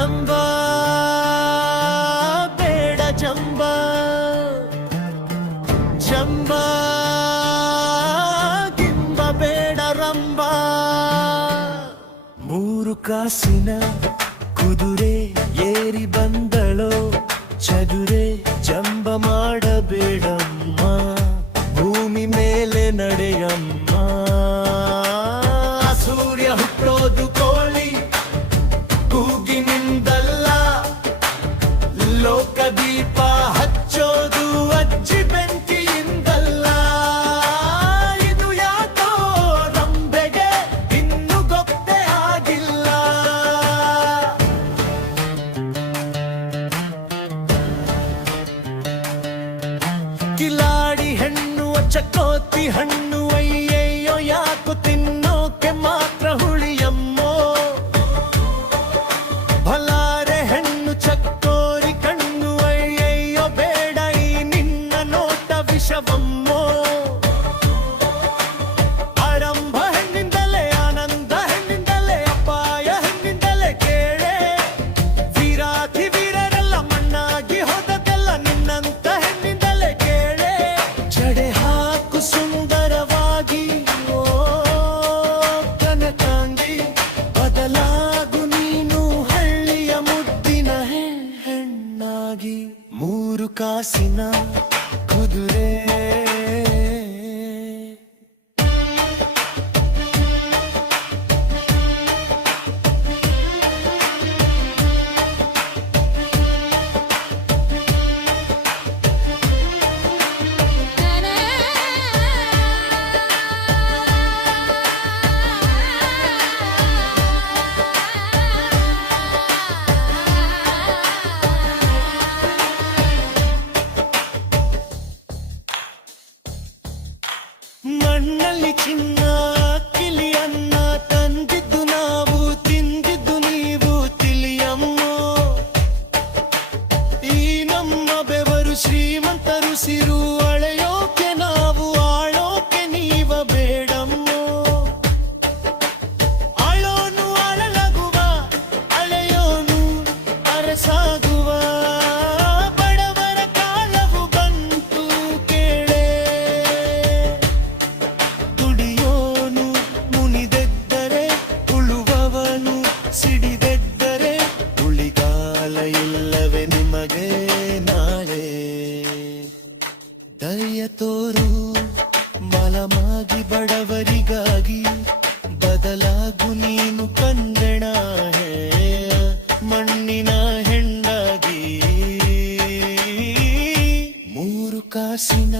జంబ పేడ జంబ జంబ గింబ పేడ రంబ ಮೂರು ಕಾಸಿನ ಕುದುರೆ ಏರಿ ಬಂದಳೋ ಚದುರೆ ಹಣ್ಣು మూరు కాసిన కుదురే ಕಣ್ಣಲ್ಲಿ ಚಿನ್ನ ಕಿಲಿ ಅನ್ನ ತಂದಿದ್ದು ನಾವು ತಿಂದಿದ್ದು ನೀವು ತಿಳಿಯಮ್ಮ ಈ ನಮ್ಮ ಬೆವರು ಶ್ರೀಮಂತರು ಸಿರು ಅವರಿಗಾಗಿ ಬದಲಾಗು ನೀನು ಕಂದಣ ಮಣ್ಣಿನ ಹೆಂಡಾಗಿ ಮೂರು ಕಾಸಿನ